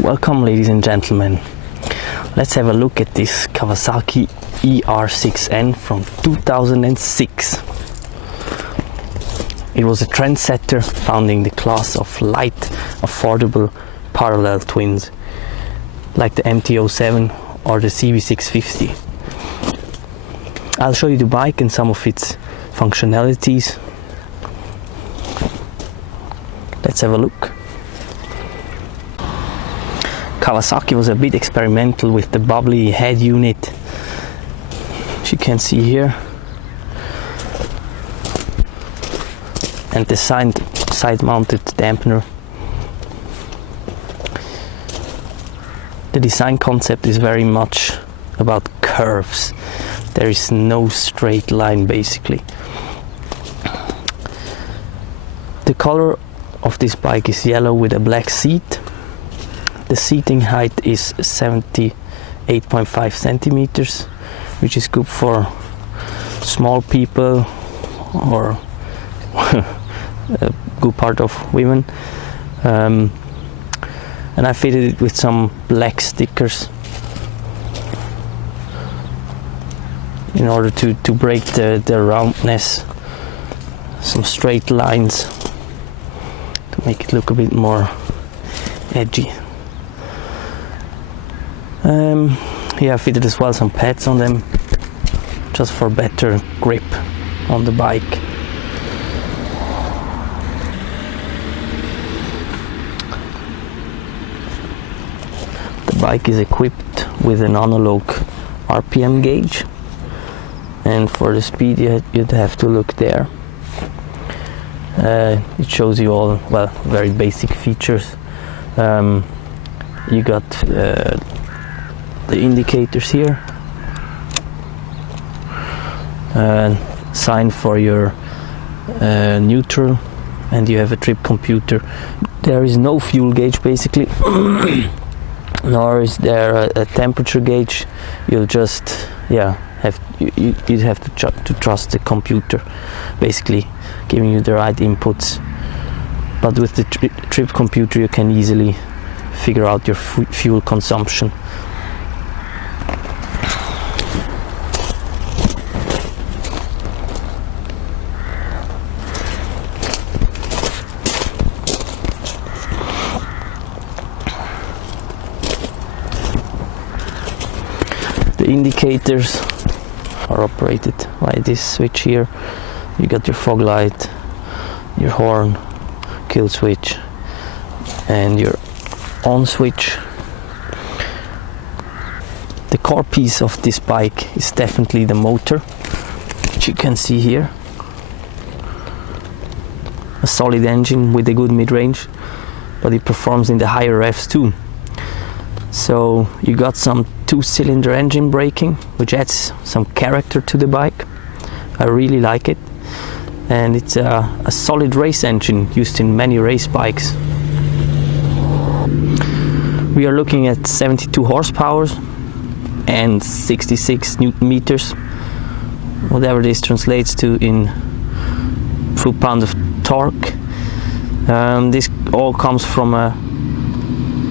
Welcome, ladies and gentlemen. Let's have a look at this Kawasaki ER-6n from 2006. It was a trendsetter founding the class of light, affordable parallel twins like the MT-07 or the CB650. I'll show you the bike and some of its functionalities. Let's have a look. Kawasaki was a bit experimental with the bubbly head unit, as you can see here, and the side-mounted dampener. The design concept is very much about curves. There is no straight line basically. The color of this bike is yellow with a black seat. The seating height is 78.5 centimeters, which is good for small people or a good part of women. And I fitted it with some black stickers in order to break the roundness, some straight lines to make it look a bit more edgy. I fitted as well some pads on them, just for better grip on the bike. The bike is equipped with an analog RPM gauge, and for the speed you'd have to look there. It shows you all, well, very basic features. You got the indicators here, sign for your neutral, and you have a trip computer. There is no fuel gauge basically, nor is there a temperature gauge. You'll just you'd have to trust the computer, basically giving you the right inputs. But with the trip computer you can easily figure out your fuel consumption. The indicators are operated by this switch here. You got your fog light, your horn, kill switch, and your on switch. The core piece of this bike is definitely the motor, which you can see here. A solid engine with a good mid-range, but it performs in the higher revs too. So you got some two-cylinder engine braking, which adds some character to the bike. I really like it, and it's a solid race engine used in many race bikes. We are looking at 72 horsepower and 66 Newton meters, whatever this translates to in foot-pound of torque. This all comes from a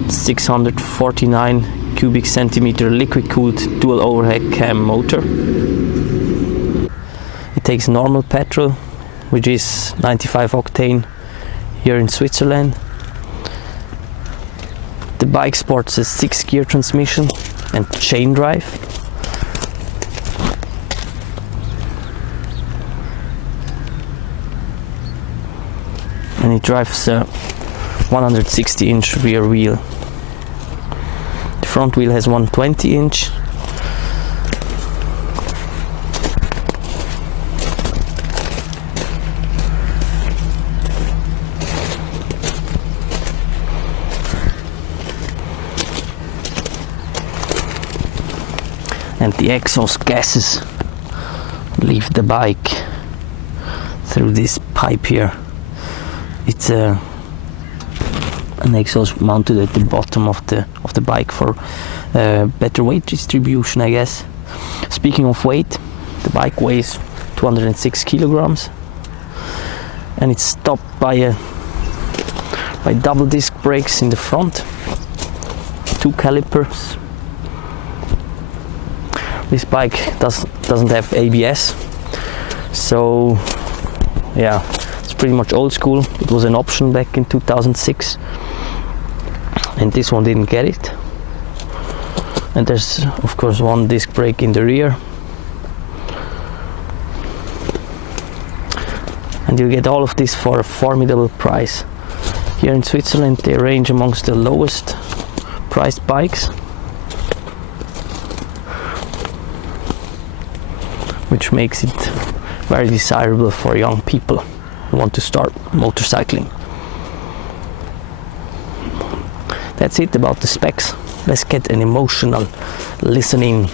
649 cubic centimeter liquid-cooled dual overhead cam motor. It takes normal petrol, which is 95 octane here in Switzerland. The bike sports a 6-gear transmission and chain drive. And it drives a 160-inch rear wheel. The front wheel has 120-inch. And the exhaust gases leave the bike through this pipe here. It's an exhaust mounted at the bottom of the bike for better weight distribution, I guess. Speaking of weight, the bike weighs 206 kilograms, and it's stopped by double disc brakes in the front. 2 calipers. This bike doesn't have ABS, so yeah, it's pretty much old school. It was an option back in 2006, and this one didn't get it. And there's of course one disc brake in the rear, and you get all of this for a formidable price. Here in Switzerland they range amongst the lowest priced bikes, which makes it very desirable for young people who want to start motorcycling. That's it about the specs. Let's get an emotional listening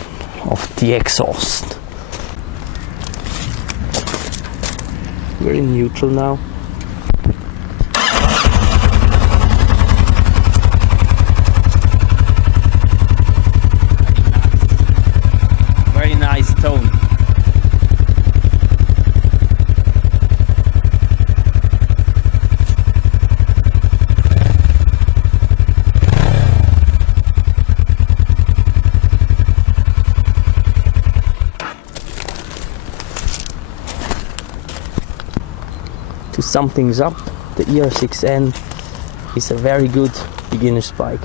of the exhaust. We're in neutral now. Very nice tone. To sum things up, the ER-6n is a very good beginner's bike.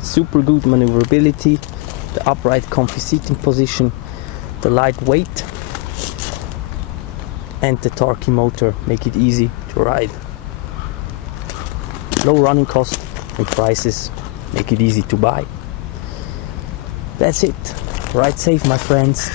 Super good maneuverability, the upright comfy seating position, the light weight and the torquey motor make it easy to ride. Low running costs and prices make it easy to buy. That's it. Ride safe, my friends.